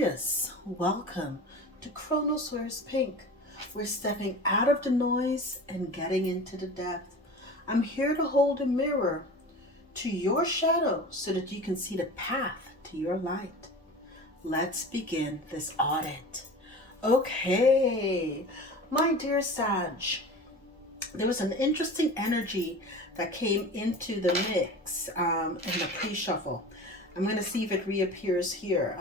Sagittarius, welcome to Kronos Wears Pink. We're stepping out of the noise and getting into the depth. I'm here to hold a mirror to your shadow so that you can see the path to your light. Let's begin this audit. Okay, my dear Sag, there was an interesting energy that came into the mix in the pre-shuffle. I'm going to see if it reappears here.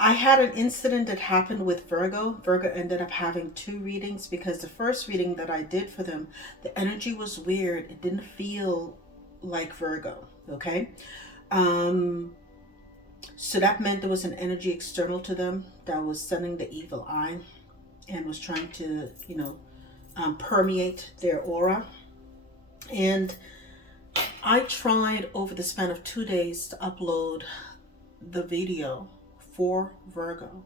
I had an incident that happened with Virgo. Virgo ended up having 2 readings because the first reading that I did for them, the energy was weird. It didn't feel like Virgo, okay? So that meant there was an energy external to them that was sending the evil eye and was trying to, permeate their aura. And I tried over the span of 2 days to upload the video for Virgo.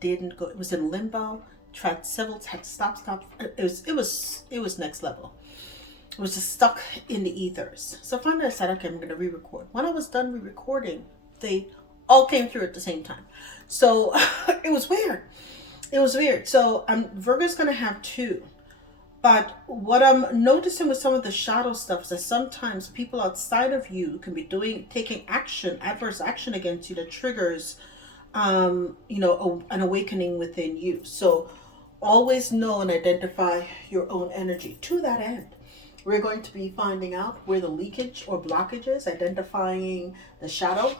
Didn't go. It was in limbo. Tried several. Had to stop. It was next level. It was just stuck in the ethers. So finally I said, okay, I'm going to re-record. When I was done re-recording, they all came through at the same time. So it was weird. So Virgo's going to have 2. But what I'm noticing with some of the shadow stuff is that sometimes people outside of you can be taking action, adverse action against you that triggers, an awakening within you. So always know and identify your own energy. To that end, we're going to be finding out where the leakage or blockage is, identifying the shadow,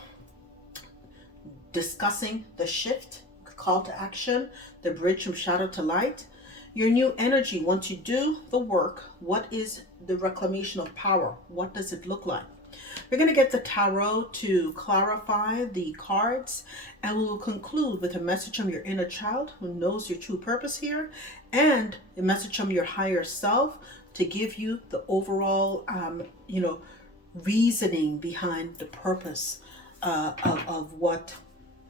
discussing the shift, call to action, the bridge from shadow to light. Your new energy, once you do the work, what is the reclamation of power? What does it look like? We're going to get the tarot to clarify the cards, and we will conclude with a message from your inner child who knows your true purpose here, and a message from your higher self to give you the overall, reasoning behind the purpose of what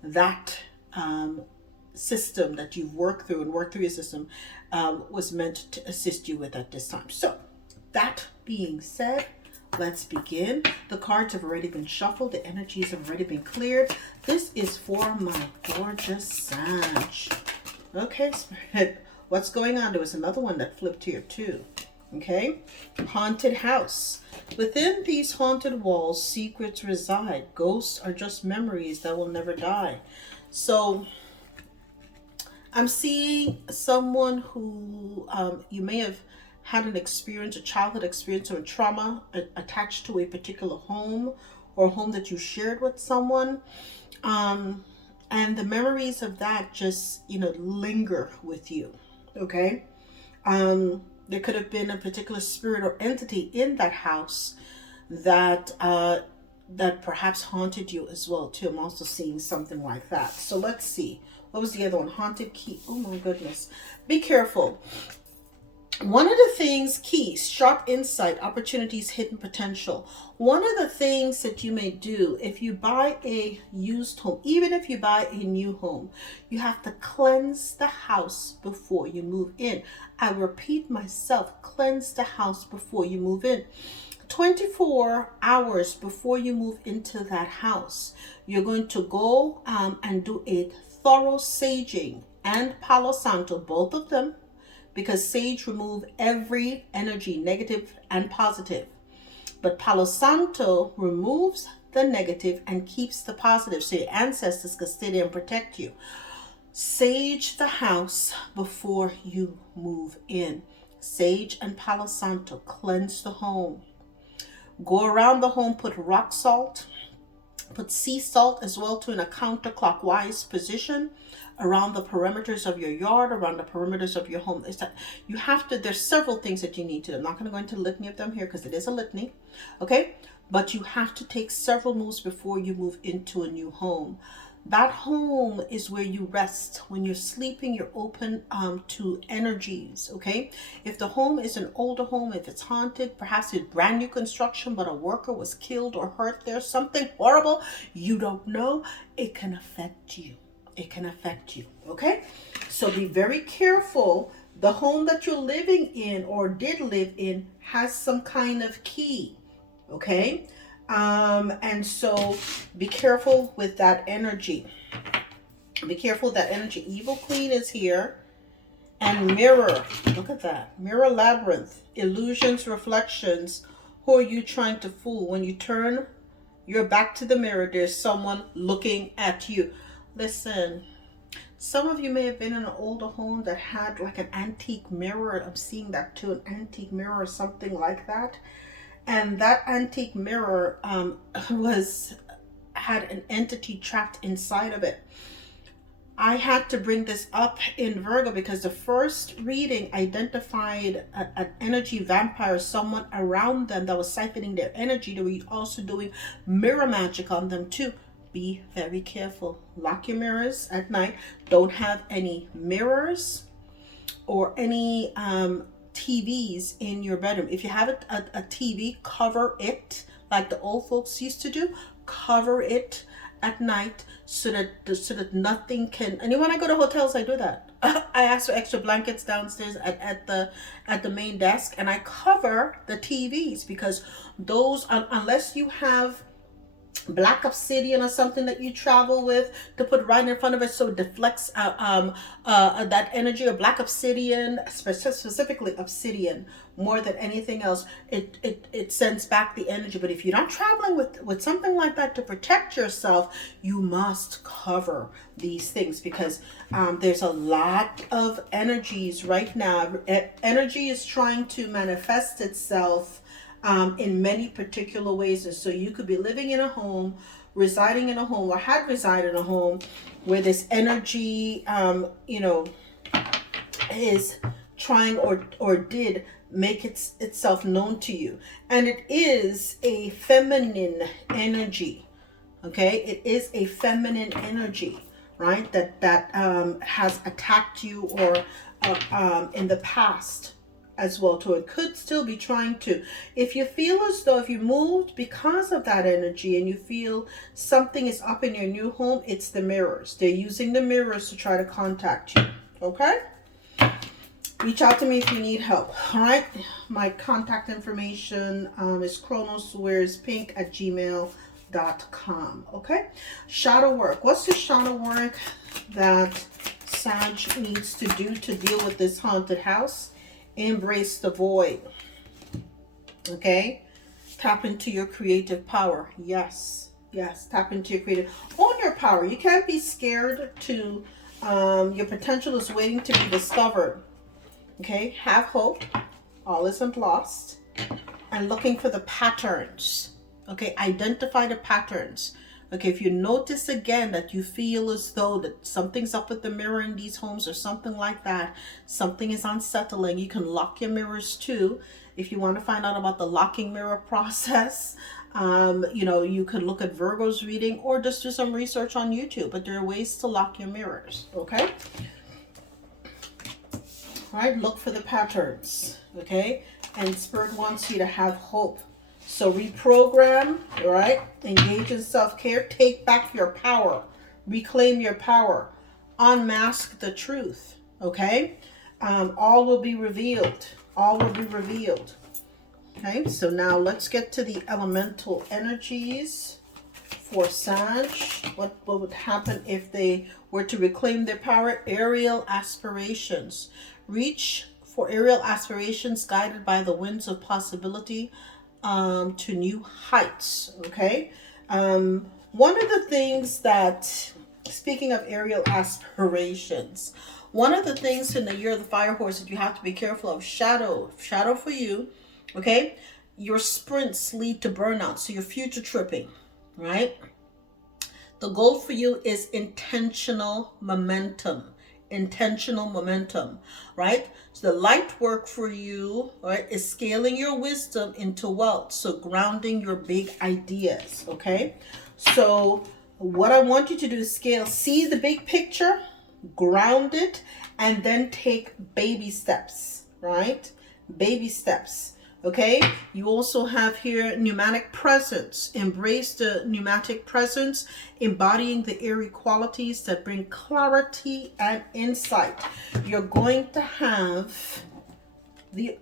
that system that you've worked through your system was meant to assist you with at this time. So that being said, let's begin. The cards have already been shuffled. The energies have already been cleared. This is for my gorgeous Sag. Okay, Spirit, what's going on? There was another one that flipped here too. Okay, haunted house. Within these haunted walls, secrets reside. Ghosts are just memories that will never die. So I'm seeing someone who you may have had a childhood experience or a trauma attached to a particular home or a home that you shared with someone. And the memories of that just, linger with you. Okay. There could have been a particular spirit or entity in that house that perhaps haunted you as well too. I'm also seeing something like that. So let's see. What was the other one? Haunted key. Oh my goodness. Be careful. One of the things, keys, sharp insight, opportunities, hidden potential. One of the things that you may do if you buy a used home, even if you buy a new home, you have to cleanse the house before you move in. I repeat myself, cleanse the house before you move in. 24 hours before you move into that house, you're going to go and do a thorough saging and Palo Santo, both of them, because sage remove every energy, negative and positive. But Palo Santo removes the negative and keeps the positive, so your ancestors can stay there and protect you. Sage the house before you move in. Sage and Palo Santo, cleanse the home. Go around the home, put rock salt, put sea salt as well too in a counterclockwise position around the perimeters of your yard, around the perimeters of your home. There's several things that you need to do. I'm not going to go into litany of them here because it is a litany. Okay. But you have to take several moves before you move into a new home. That home is where you rest. When you're sleeping, you're open to energies, okay? If the home is an older home, if it's haunted, perhaps it's brand new construction, but a worker was killed or hurt there, something horrible, you don't know, it can affect you. Okay? So be very careful. The home that you're living in or did live in has some kind of key, okay? And so be careful with that energy. Be careful with that energy. Evil Queen is here. And mirror. Look at that. Mirror labyrinth. Illusions, reflections. Who are you trying to fool? When you turn your back to the mirror, there's someone looking at you. Listen, some of you may have been in an older home that had like an antique mirror. I'm seeing that too, an antique mirror or something like that. And that antique mirror was had an entity trapped inside of it. I had to bring this up in Virgo because the first reading identified an energy vampire, someone around them that was siphoning their energy. They were also doing mirror magic on them too. Be very careful. Lock your mirrors at night. Don't have any mirrors or any TVs in your bedroom. If you have a TV, cover it like the old folks used to do. Cover it at night so that nothing can. And when I go to hotels, I do that. I ask for extra blankets downstairs at the main desk, and I cover the TVs because those, unless you have black obsidian or something that you travel with, to put right in front of it so it deflects that energy, or black obsidian, specifically obsidian, more than anything else, it sends back the energy. But if you're not traveling with something like that to protect yourself, you must cover these things because there's a lot of energies right now. Energy is trying to manifest itself in many particular ways. And so you could be living in a home, residing in a home, or had resided in a home where this energy, is trying or did make itself known to you. And it is a feminine energy. Okay, it is a feminine energy, right? That has attacked you or in the past as well too. It could still be trying to. If you feel as though if you moved because of that energy and you feel something is up in your new home, it's the mirrors. They're using the mirrors to try to contact you. Okay? Reach out to me if you need help. All right? My contact information is kronoswearspink@gmail.com. Okay? Shadow work. What's the shadow work that Sag needs to do to deal with this haunted house? Embrace the void. Okay? Tap into your creative power. Yes. Yes. Tap into your creative. Own your power. You can't be scared to. Your potential is waiting to be discovered. Okay? Have hope. All isn't lost. And looking for the patterns. Okay? Identify the patterns. Okay, if you notice again that you feel as though that something's up with the mirror in these homes or something like that, something is unsettling, you can lock your mirrors too. If you want to find out about the locking mirror process, you could look at Virgo's reading or just do some research on YouTube. But there are ways to lock your mirrors, okay? All right, look for the patterns, okay? And Spirit wants you to have hope. So reprogram, all right? Engage in self-care. Take back your power. Reclaim your power. Unmask the truth, okay? All will be revealed. All will be revealed. Okay, so now let's get to the elemental energies for Sag. What would happen if they were to reclaim their power? Aerial aspirations. Reach for aerial aspirations guided by the winds of possibility. To new heights. Okay, one of the things that, speaking of aerial aspirations, one of the things in the year of the fire horse that you have to be careful of, shadow for you. Okay, your sprints lead to burnout, so you're future tripping, right? The goal for you is intentional momentum, right? So the light work for you, right, is scaling your wisdom into wealth. So grounding your big ideas, okay? So what I want you to do is scale, see the big picture, ground it, and then take baby steps, right? Baby steps. Okay, you also have here pneumatic presence. Embrace the pneumatic presence, embodying the airy qualities that bring clarity and insight. You're going to have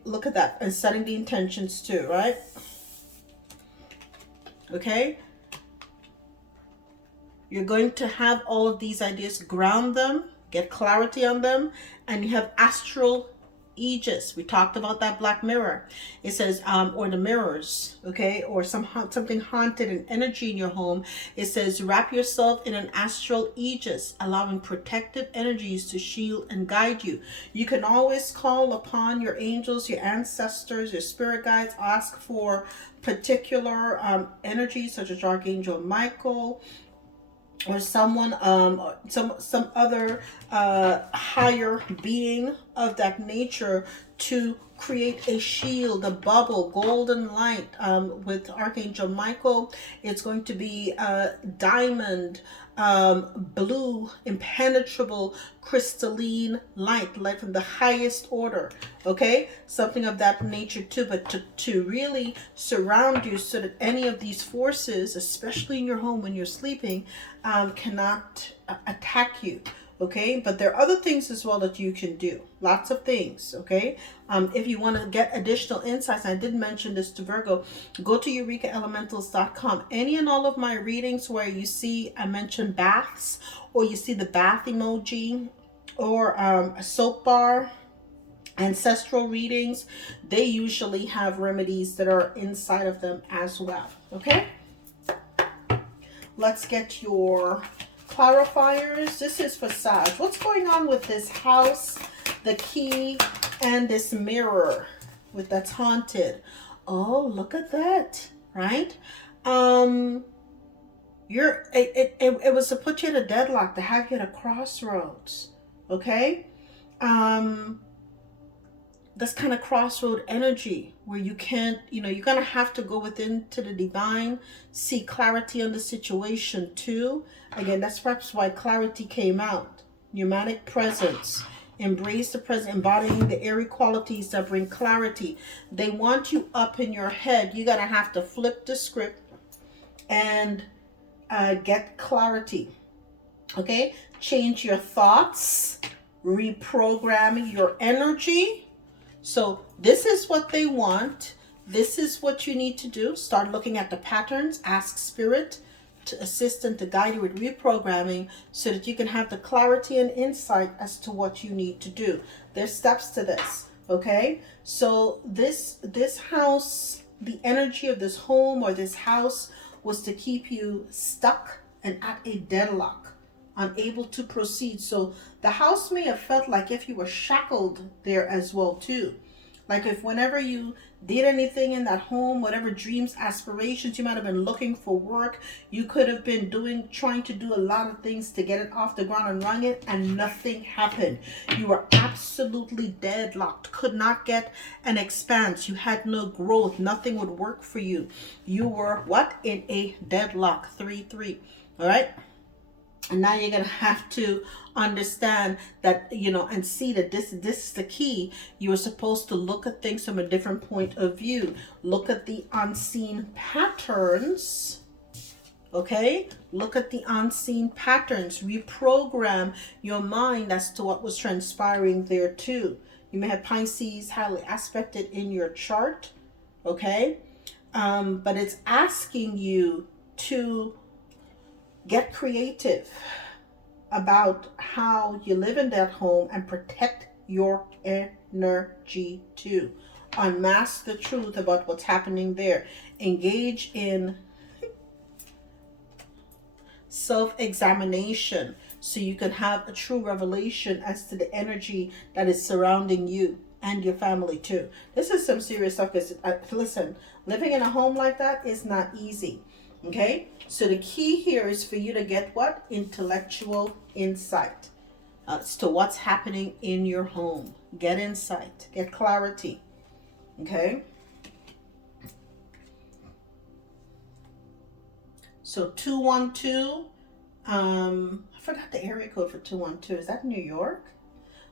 look at that, and setting the intentions too, right? Okay? You're going to have all of these ideas, ground them, get clarity on them, and you have astral aegis. We talked about that black mirror. It says, or the mirrors, okay, or something haunted and energy in your home. It says, wrap yourself in an astral aegis, allowing protective energies to shield and guide you. You can always call upon your angels, your ancestors, your spirit guides, ask for particular energies such as Archangel Michael, or someone or some other higher being of that nature to create a shield, a bubble, golden light. With Archangel Michael, it's going to be diamond, blue, impenetrable, crystalline light from the highest order. Okay, something of that nature too, but to really surround you so that any of these forces, especially in your home when you're sleeping, cannot attack you. Okay, but there are other things as well that you can do. Lots of things. Okay, if you want to get additional insights, I did mention this to Virgo, go to eurekaelementals.com. Any and all of my readings where you see I mentioned baths, or you see the bath emoji, or a soap bar, ancestral readings, they usually have remedies that are inside of them as well. Okay, let's get your clarifiers. This is for Sag. What's going on with this house, the key, and this mirror with that's haunted? Oh, look at that, right? It was to put you in a deadlock, to have you at a crossroads. Okay, that's kind of crossroad energy where you can't, you're gonna have to go within to the divine, see clarity on the situation too. Again, that's perhaps why clarity came out. Pneumatic presence, embrace the present, embodying the airy qualities that bring clarity. They want you up in your head. You're gonna have to flip the script and get clarity. Okay, change your thoughts, reprogram your energy. So this is what they want. This is what you need to do. Start looking at the patterns. Ask spirit to assist and to guide you with reprogramming so that you can have the clarity and insight as to what you need to do. There's steps to this. Okay. So this house, the energy of this home or this house was to keep you stuck and at a deadlock, unable to proceed. So the house may have felt like if you were shackled there as well too. Like if whenever you did anything in that home, whatever dreams, aspirations, you might have been looking for work, you could have been trying to do a lot of things to get it off the ground and run it, and nothing happened. You were absolutely deadlocked, could not get an expanse. You had no growth. Nothing would work for you. You were what? In a deadlock. 3-3. All right. And now you're going to have to understand that, and see that this is the key. You are supposed to look at things from a different point of view. Look at the unseen patterns. Okay? Look at the unseen patterns. Reprogram your mind as to what was transpiring there too. You may have Pisces highly aspected in your chart. Okay? But it's asking you to get creative about how you live in that home and protect your energy too. Unmask the truth about what's happening there. Engage in self-examination so you can have a true revelation as to the energy that is surrounding you and your family too. This is some serious stuff because, listen, living in a home like that is not easy. Okay, so the key here is for you to get what? Intellectual insight as to what's happening in your home. Get insight, get clarity. Okay, so 212, I forgot the area code for 212. Is that New York?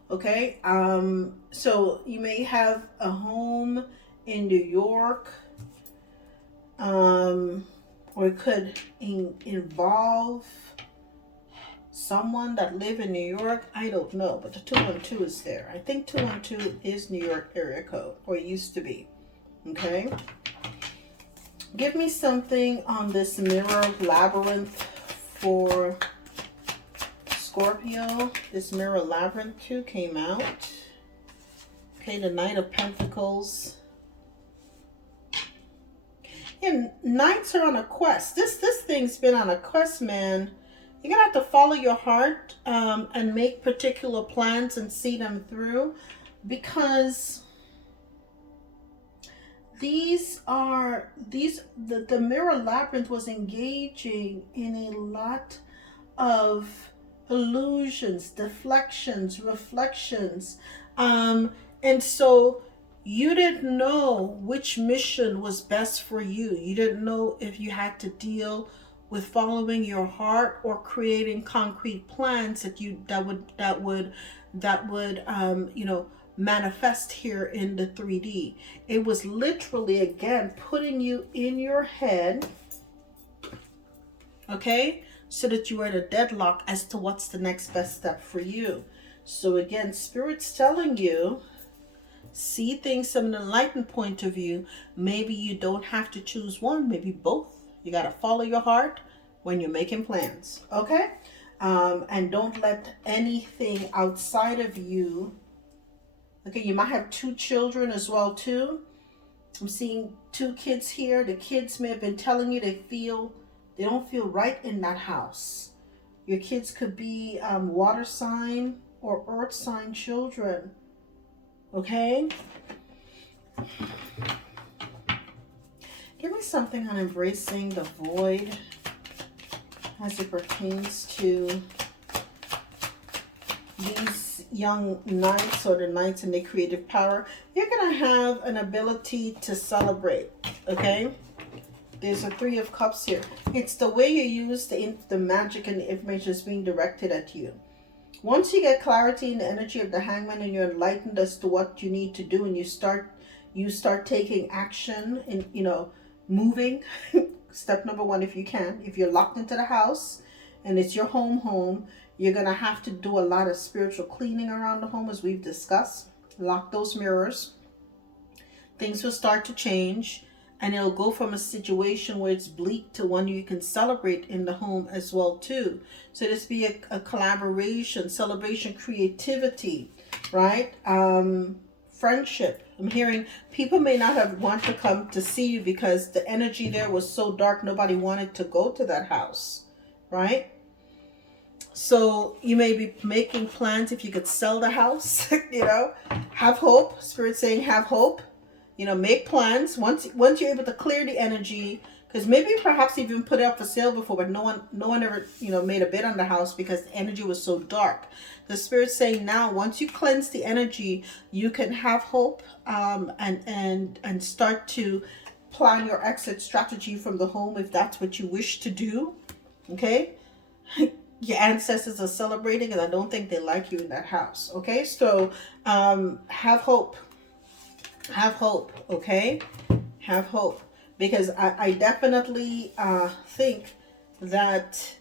Okay, so you may have a home in New York, or it could involve someone that live in New York. I don't know, but the 212 is there. I think 212 is New York area code, or it used to be. Okay. Give me something on this mirror labyrinth for Scorpio. This mirror labyrinth too came out. Okay, the Knight of Pentacles. And Knights are on a quest. This thing's been on a quest, man. You're gonna have to follow your heart and make particular plans and see them through, because the mirror labyrinth was engaging in a lot of illusions, deflections, reflections, and so you didn't know which mission was best for you. You didn't know if you had to deal with following your heart or creating concrete plans that would manifest here in the 3D. It was literally, again, putting you in your head, okay, so that you were at a deadlock as to what's the next best step for you. So again, Spirit's telling you, see things from an enlightened point of view. Maybe you don't have to choose one, maybe both. You got to follow your heart when you're making plans, okay? And don't let anything outside of you, okay, you might have 2 children as well too. I'm seeing 2 kids here. The kids may have been telling you they don't feel right in that house. Your kids could be water sign or earth sign children, okay? Give me something on embracing the void as it pertains to these young knights, or the knights in their creative power. You're going to have an ability to celebrate, okay? There's a 3 of Cups here. It's the way you use the magic and the information is being directed at you. Once you get clarity in the energy of the Hangman and you're enlightened as to what you need to do, and you start taking action and, moving. Step number 1, if you can. If you're locked into the house and it's your home, you're going to have to do a lot of spiritual cleaning around the home, as we've discussed. Lock those mirrors. Things will start to change, and it'll go from a situation where it's bleak to one you can celebrate in the home as well too. So this be a collaboration, celebration, creativity, right? Friendship. I'm hearing people may not have want to come to see you because the energy there was so dark, nobody wanted to go to that house, right? So you may be making plans if you could sell the house, have hope. Spirit saying have hope, make plans. Once you're able to clear the energy, because maybe perhaps you've even put it up for sale before, but no one ever, made a bid on the house because the energy was so dark. The Spirit's saying now, once you cleanse the energy, you can have hope, and start to plan your exit strategy from the home if that's what you wish to do. Okay? Your ancestors are celebrating, and I don't think they like you in that house. Okay? So have hope. Have hope, okay? Have hope. Because I definitely think that,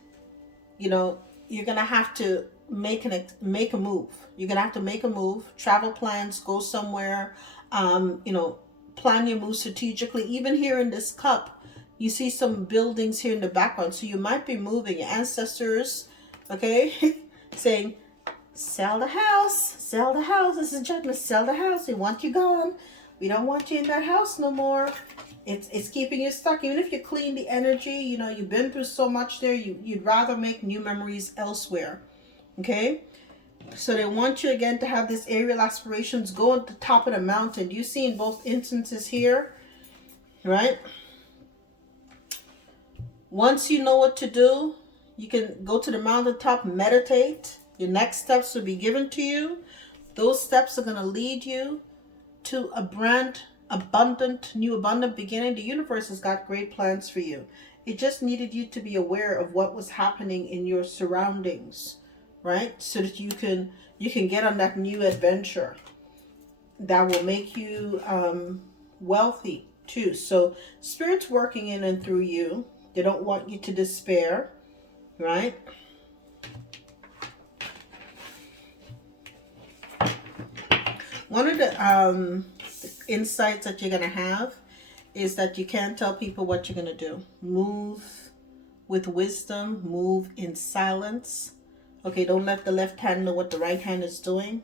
you're going to have to make a move. You're going to have to make a move. Travel plans, go somewhere, plan your move strategically. Even here in this cup, you see some buildings here in the background. So you might be moving. Your ancestors, okay, saying, sell the house. Sell the house. This is judgment. Sell the house. We want you gone. We don't want you in that house no more. It's keeping you stuck. Even if you clean the energy, you've been through so much there, you'd rather make new memories elsewhere. Okay? So they want you again to have this aerial aspirations, go at the top of the mountain. You see in both instances here, right? Once you know what to do, you can go to the mountaintop, meditate. Your next steps will be given to you. Those steps are going to lead you to a new abundant beginning. The universe has got great plans for you. It just needed you to be aware of what was happening in your surroundings, right? So that you can get on that new adventure that will make you wealthy too. So Spirit's working in and through you. They don't want you to despair, right? One of the insights that you're going to have is that you can't tell people what you're going to do. Move with wisdom, move in silence. Okay, don't let the left hand know what the right hand is doing.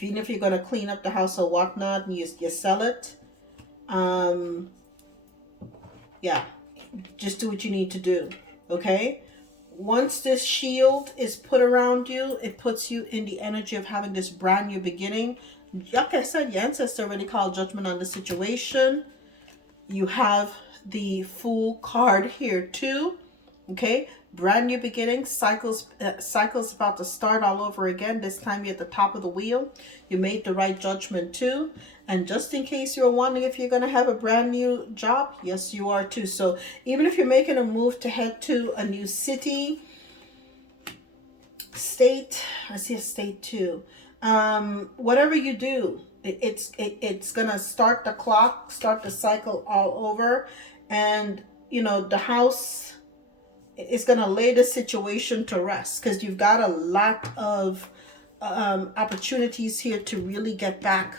Even if you're going to clean up the house or whatnot and you sell it, yeah, just do what you need to do. Okay? Once this shield is put around you, it puts you in the energy of having this brand new beginning. Like I said, your ancestor already called judgment on the situation. You have the Fool card here too. Okay, brand new beginning. Cycles about to start all over again. This time you're at the top of the wheel. You made the right judgment too. And just in case you're wondering if you're going to have a brand new job, yes, you are too. So even if you're making a move to head to a new city, state, I see a state too. Whatever you do, it's going to start the clock, start the cycle all over. And, you know, the house is going to lay the situation to rest because you've got a lot of opportunities here to really get back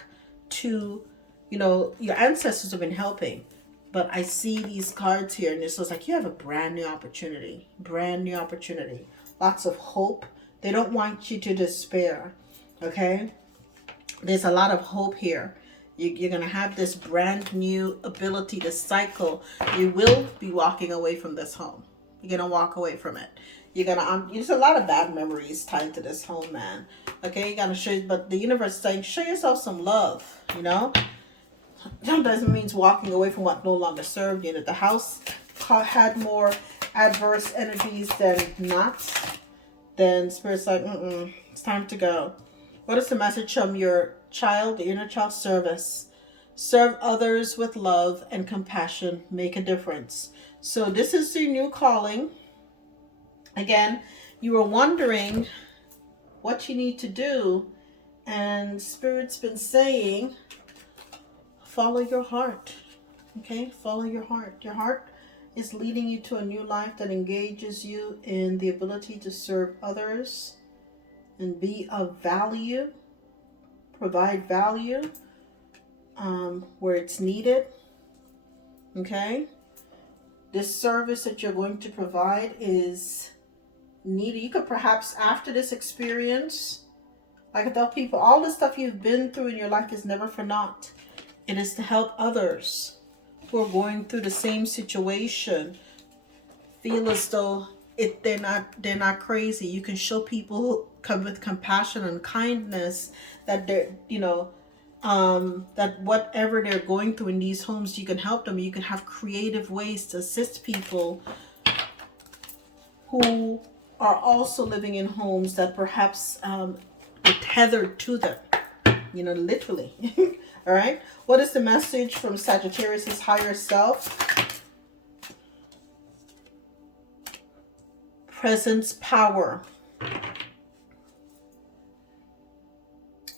to, you know, your ancestors have been helping, but I see these cards here and it's just like you have a brand new opportunity, lots of hope. They don't want you to despair. Okay, there's a lot of hope here. You're going to have this brand new ability to cycle. You will be walking away from this home. You're going to walk away from it. You're going to, there's a lot of bad memories tied to this home, man. Okay, you got to show, but the universe is saying, show yourself some love, you know. Sometimes it means walking away from what no longer served you. That the house had more adverse energies than not. Then Spirit's like, it's time to go. What is the message from your child, the inner child? Service. Serve others with love and compassion. Make a difference. So this is your new calling. Again, you were wondering what you need to do, and Spirit's been saying, follow your heart. Okay, follow your heart. Your heart is leading you to a new life that engages you in the ability to serve others and be of value, provide value where it's needed. Okay, this service that you're going to provide is needed. You could perhaps, after this experience, like I tell people, all the stuff you've been through in your life is never for naught. It is to help others who are going through the same situation feel as though they're not crazy. You can show people who come with compassion and kindness that they're, you know, that whatever they're going through in these homes, you can help them. You can have creative ways to assist people who are also living in homes that perhaps are tethered to them, you know, literally. All right. What is the message from Sagittarius' higher self? Presence, power.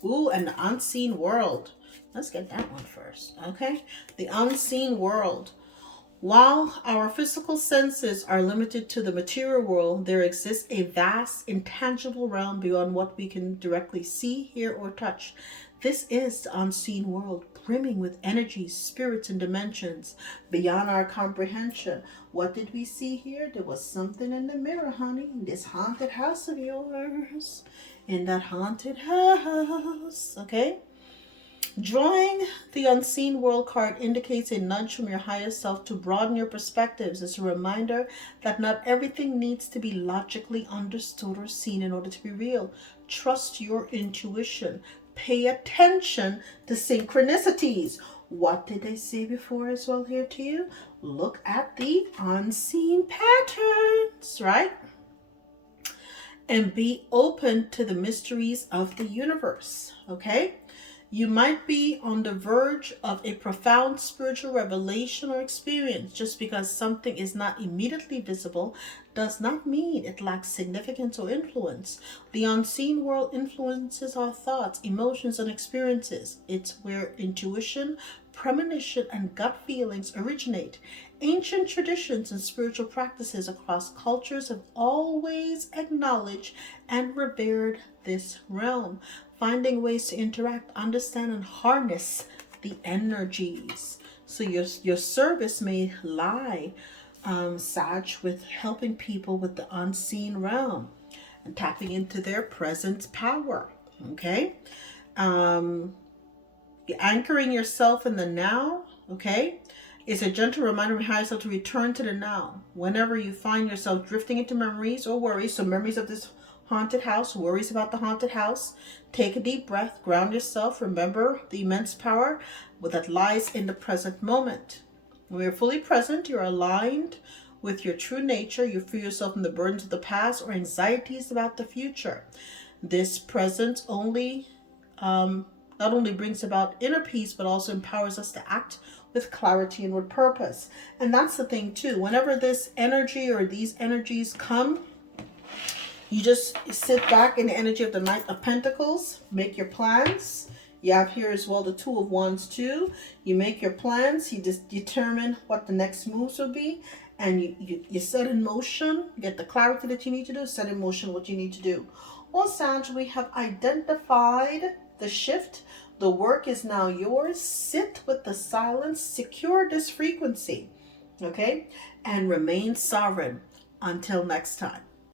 Ooh, and the unseen world. Let's get that one first. Okay. The unseen world. While our physical senses are limited to the material world, there exists a vast, intangible realm beyond what we can directly see, hear, or touch. This is the unseen world, brimming with energies, spirits, and dimensions beyond our comprehension. What did we see here? There was something in the mirror, honey, in this haunted house of yours. In that haunted house, okay? Drawing the unseen world card indicates a nudge from your higher self to broaden your perspectives. It's a reminder that not everything needs to be logically understood or seen in order to be real. Trust your intuition. Pay attention to synchronicities. What did they say before as well here to you? Look at the unseen patterns, right? And be open to the mysteries of the universe, okay? You might be on the verge of a profound spiritual revelation or experience. Just because something is not immediately visible does not mean it lacks significance or influence. The unseen world influences our thoughts, emotions, and experiences. It's where intuition, premonition, and gut feelings originate. Ancient traditions and spiritual practices across cultures have always acknowledged and revered this realm, finding ways to interact, understand, and harness the energies. So your service may lie, Sag, with helping people with the unseen realm and tapping into their presence power. Okay? Um, you're anchoring yourself in the now. Okay? It's a gentle reminder of yourself to return to the now whenever you find yourself drifting into memories or worries. So memories of this haunted house, worries about the haunted house. Take a deep breath, ground yourself, remember the immense power that lies in the present moment. When you're fully present, you're aligned with your true nature. You free yourself from the burdens of the past or anxieties about the future. This presence not only brings about inner peace, but also empowers us to act with clarity and with purpose. And that's the thing too. Whenever this energy or these energies come, you just sit back in the energy of the Knight of Pentacles, make your plans. You have here as well the Two of Wands too. You make your plans, you just determine what the next moves will be, and you set in motion, get the clarity that you need to do, set in motion what you need to do. Well, Sag, we have identified the shift. The work is now yours. Sit with the silence, secure this frequency, okay? And remain sovereign. Until next time.